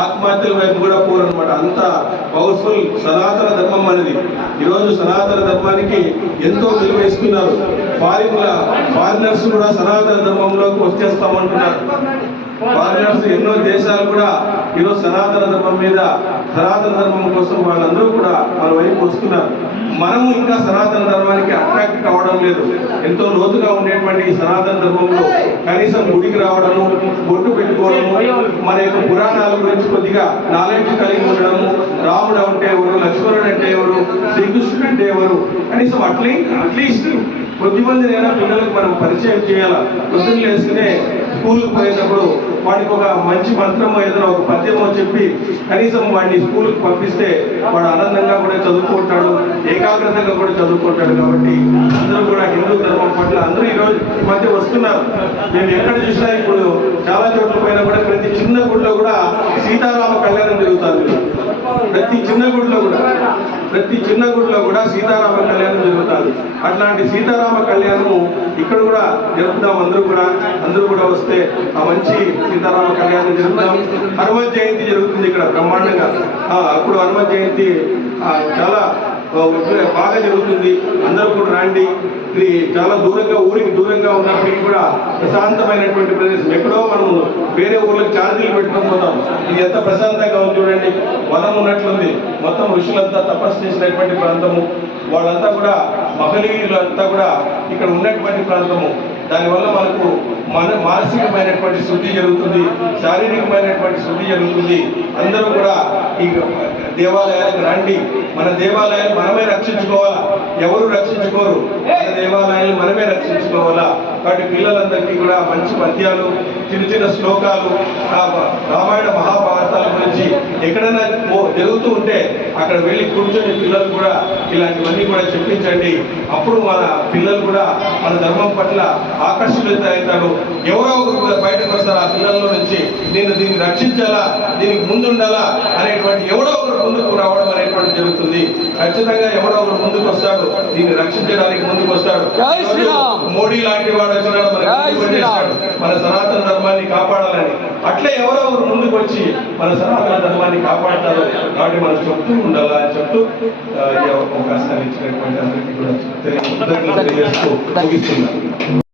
ఆత్మహత్యల వైపు కూడా పోరనమాట. అంత పవర్ఫుల్ సనాతన ధర్మం అనేది. ఈరోజు సనాతన ధర్మానికి ఎంతో విలువేస్తున్నారు. ఫారినర్స్ కూడా సనాతన ధర్మంలోకి వచ్చేస్తామంటున్నారు. ఫారినర్స్ ఎన్నో దేశాలు కూడా ఈరోజు సనాతన ధర్మం మీద, సనాతన ధర్మం కోసం వాళ్ళందరూ కూడా మన వైపు వస్తున్నారు. మనము ఇంకా సనాతన ధర్మానికి అట్రాక్ట్ కావడం లేదు. ఎంతో లోతుగా ఉండేటువంటి ఈ సనాతన ధర్మంలో కనీసం గుడికి రావడము, బొట్టు పెట్టుకోవడము, మన యొక్క పురాణాల గురించి కొద్దిగా నాలెడ్జ్ కలిగి ఉండడము, రాముడు అంటే ఎవరు, లక్ష్మణుడు అంటే ఎవరు, శ్రీకృష్ణుడు అంటే ఎవరు, కనీసం అట్లీస్ట్ కొద్దిమందినైనా పిల్లలకు మనం పరిచయం చేయాలా. పొద్దున్న లేస్తేనే స్కూల్కి పోయేటప్పుడు వాడికి ఒక మంచి మంత్రమో ఏదైనా ఒక పద్యమో చెప్పి కనీసం వాడిని స్కూల్కి పంపిస్తే వాడు ఆనందంగా కూడా చదువుకుంటాడు, ఏకాగ్రతగా కూడా చదువుకుంటాడు. కాబట్టి అందరూ కూడా హిందూ ధర్మం పట్ల అందరూ ఈరోజు ఈ మధ్య వస్తున్నారు. మేము ఎక్కడ చూసినా ఇప్పుడు చాలా చోట్ల పోయినా కూడా ప్రతి చిన్న గుడిలో కూడా సీతారామ కళ్యాణం జరుగుతుంది. ప్రతి చిన్న గుడిలో కూడా సీతారామ కళ్యాణం జరుగుతుంది. అట్లాంటి సీతారామ కళ్యాణము ఇక్కడ కూడా జరుపుదాం. అందరూ కూడా వస్తే ఆ మంచి సీతారామ కళ్యాణం జరుపుదాం. హనుమత్ జయంతి జరుగుతుంది ఇక్కడ బ్రహ్మాండంగా. అప్పుడు హనుమత్ జయంతి చాలా బాగా జరుగుతుంది. అందరూ కూడా రండి. ఇది చాలా ఊరికి దూరంగా ఉన్నప్పటికీ కూడా ప్రశాంతమైనటువంటి ప్రదేశం. ఎక్కడో మనము వేరే ఊర్లకు ఛార్జీలు పెట్టుకుని పోతాం. ఇది ఎంత ప్రశాంతంగా ఉంది చూడండి. వనం ఉన్నట్లుంది. మొత్తం ఋషులంతా తపస్సు చేసినటువంటి ప్రాంతము. వాళ్ళంతా కూడా మహనీయులంతా కూడా ఇక్కడ ఉన్నటువంటి ప్రాంతము. దానివల్ల మనకు మానసికమైనటువంటి శుద్ధి జరుగుతుంది, శారీరకమైనటువంటి శుద్ధి జరుగుతుంది. అందరూ కూడా ఈ దేవాలయాలకు రండి. మన దేవాలయాలు మనమే రక్షించుకోవాలా, ఎవరు రక్షించుకోరు. మన దేవాలయాలు మనమే రక్షించుకోవాలా. కాబట్టి పిల్లలందరికీ కూడా మంచి పద్యాలు, చిన్న శ్లోకాలు, రామాయణ మహాభారతాల గురించి ఎక్కడైనా జరుగుతూ ఉంటే అక్కడ వెళ్ళి కూర్చొని పిల్లలు కూడా ఇలాంటివన్నీ కూడా చెప్పించండి. అప్పుడు మన పిల్లలు కూడా మన ధర్మం పట్ల ఆకర్షితులవుతారు. ఎవరో ఒకరు బయటకు వస్తారు ఆ పిల్లల్లో నుంచి. నేను దీన్ని రక్షించాలా, దీనికి ముందుండాలా అనేటువంటి ఎవరో ఒకరు ముందుకు రావడం అనేటువంటి జరుగుతుంది. ఖచ్చితంగా ఎవరో ఒకరు ముందుకు వస్తాడు, దీన్ని రక్షించడానికి ముందుకు వస్తాడు. మోడీ లాంటి వాడు వచ్చినాడు, మన సనాతన ధర్మాన్ని కాపాడాలని. అట్లే ఎవరో ఒకరు ముందుకు వచ్చి మన సనాతన ధర్మాన్ని కాపాడతారు. కాబట్టి మనం చెప్తూ ఉండాలా అని చెప్తూ అవకాశాన్ని ఇచ్చినటువంటి అందరికీ కూడా తెలియజేస్తూ ముగిస్తున్నాను.